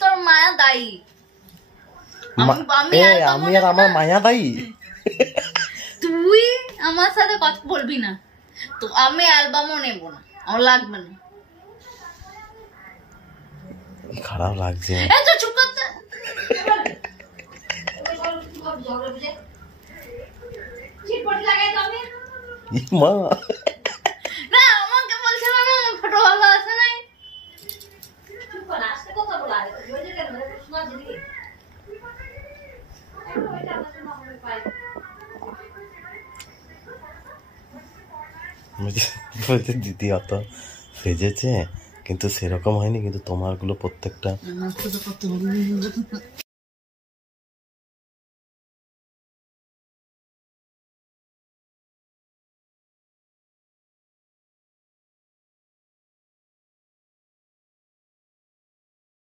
তোর মায়া দায়ী। আমি আর আমার মায়া দায়ী। তুই আমার সাথে কথা বলবি না তো আমি অ্যালবামও নেব না, আমার লাগবে না। খারাপ লাগছে। চুপ করতে। মা না আমাকে বলছিল না ফটো ভালো আছে নাই। বলছে দিদি অত সেজেছে কিন্তু সেরকম হয়নি, কিন্তু তোমার গুলো প্রত্যেকটা